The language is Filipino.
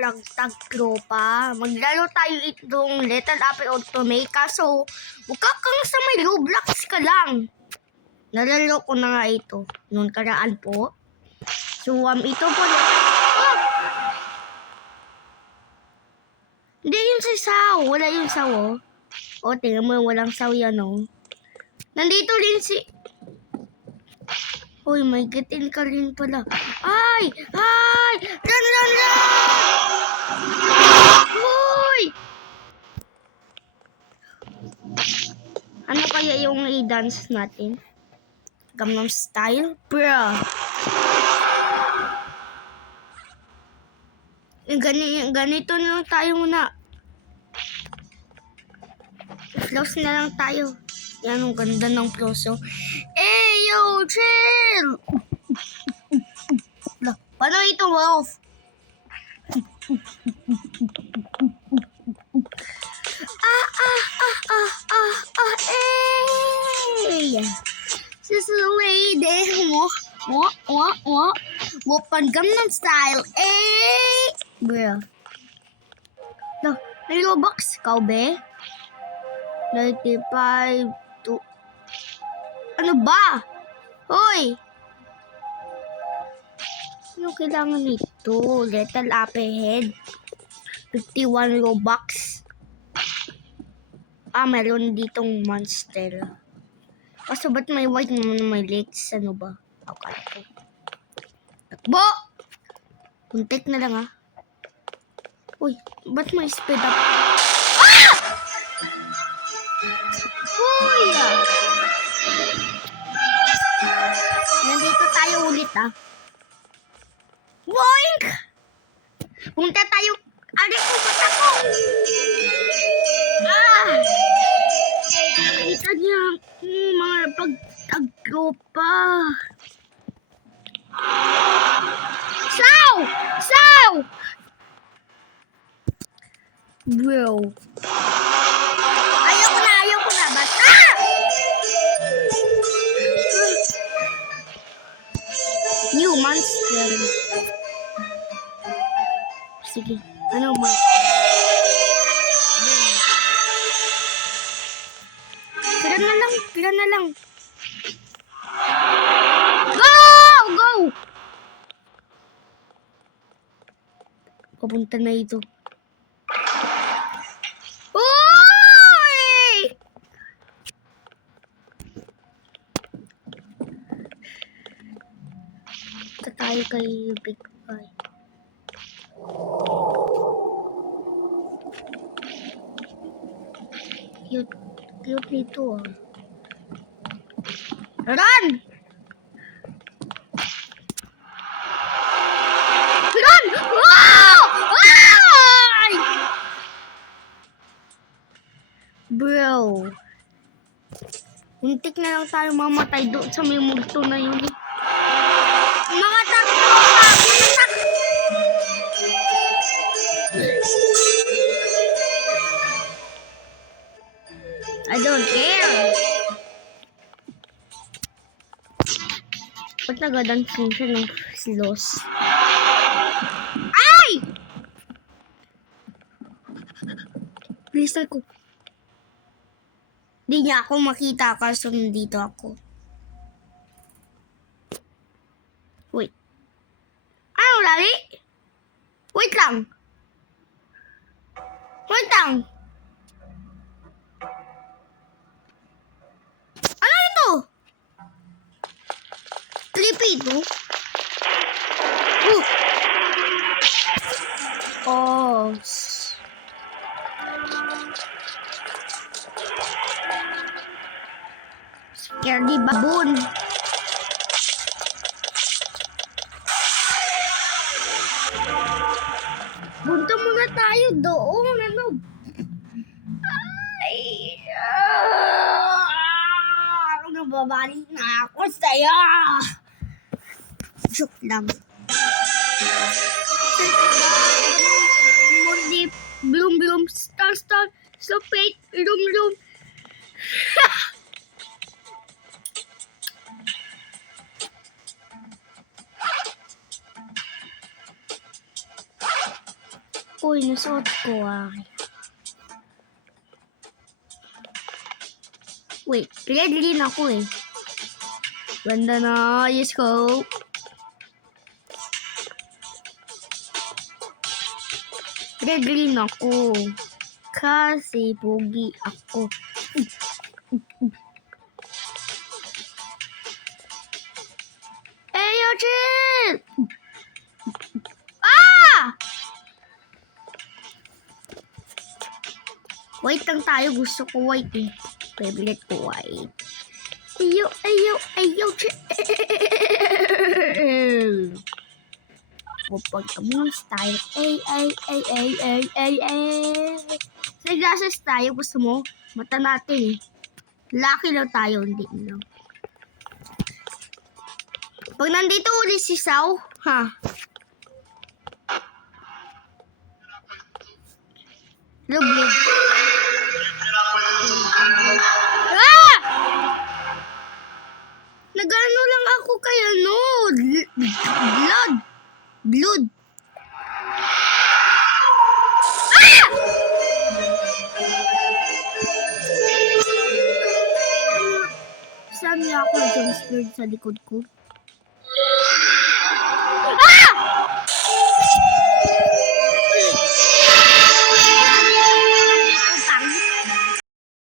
Tag-tropa. Maglaro tayo itong Little Apple Automate. Kaso, mukha kang sa may Roblox ka lang. Nalaro ko na nga ito. Noong karaan po. So, ito po. Oh! Hindi yung si Saw. Wala yung Saw, oh. O, tingnan mo yung walang Saw yan, oh. Nandito rin si... Uy, may get-in ka rin pala. Ay! Ay! Run, run, run! Uy! Ano kaya yung i-dance natin? Gangnam Style? Bro! Ganito na lang tayo muna. Close na lang tayo. Yan, ang ganda ng proso. Eh, yo, chill! Paano ito, Wolf? Eh! This is the lady. Whoop on Gangnam Style. Eh! Bro. No, may Robux ka, be? 95 to... Ano ba? Hoy! Ano kailangan nito? Little Apple Head. 51 Robux. Meron ditong monster. Kaso ba't may white naman may legs? Ano ba? Okay. Takbo! Puntik na lang, Uy, ba't may speed up? Ah! Uy! Nandito tayo ulit, Boink! Punta tayo. Aray ko, ba't ako? Kita niya mga pagtagtropa. Saw! Saw! Bro. Ayoko na. Basta! You monster. Sige. Ano monster? Tira na lang. Go! Papunta na ito. Uy! Ito tayo kay Big Boy. Cute nito, Run! Run! Wow! Ay! Bro. Muntik na lang tayo mamatay doon sa may multo na yun. Mga taktropa! I don't care. Ba't nagadansing siya ng silos? Ay! Please ako. Di niya ako makita kasi nandito ako. Wait. Ano, lali? Wait lang. Ano ito? Creepy ito. Oh. Scaredy baboon. Punta muna tayo doon. Ano? Ay. Nababalik na ako sa'yo. Joke lang. Bloom, star, slopate, room. ako eh. Nasuot ko ah. Wait, red green ako eh. Ganda na. Yes, go. Red green ako. Kasi pogi ako. Hey, Yojin! Ah! White lang tayo. Gusto ko white eh. Favorite ko white. Ayo, ayo, ayo, Kapag kami ng style. Sa glasses tayo. Gusto mo? Mata natin eh. Lucky lang tayo. Hindi lang. Pag nandito ulit si Sao, ha? Lovely. Ah! Nagano lang ako kay ano. Blood. Ah! Saan niya ako jump scared sa likod ko?